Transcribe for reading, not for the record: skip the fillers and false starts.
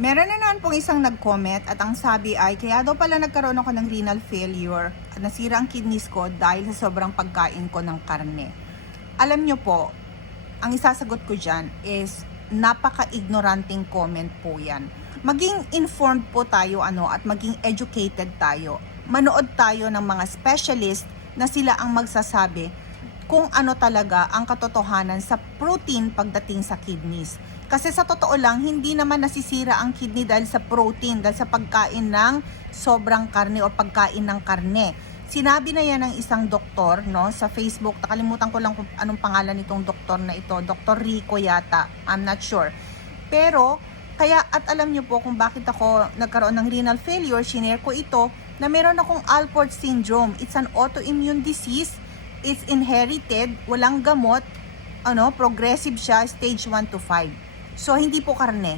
Meron na naman pong isang nag-comment at ang sabi ay kaya daw pala nagkaroon ako ng renal failure at nasira ang kidneys ko dahil sa sobrang pagkain ko ng karne. Alam nyo po, ang isasagot ko dyan is napaka-ignoranting comment po yan. Maging informed po tayo at maging educated tayo. Manood tayo ng mga specialist na sila ang magsasabi kung ano talaga ang katotohanan sa protein pagdating sa kidneys. Kasi sa totoo lang, hindi naman nasisira ang kidney dahil sa protein, dahil sa pagkain ng sobrang karne o pagkain ng karne. Sinabi na yan ng isang doktor sa Facebook. Nakalimutan ko lang kung anong pangalan nitong doktor na ito. Dr. Rico yata. I'm not sure. Pero, at alam niyo po kung bakit ako nagkaroon ng renal failure, shinare ko ito na meron akong Alport syndrome. It's an autoimmune disease. It's inherited, walang gamot, progressive siya, stage 1 to 5. So, hindi po karne.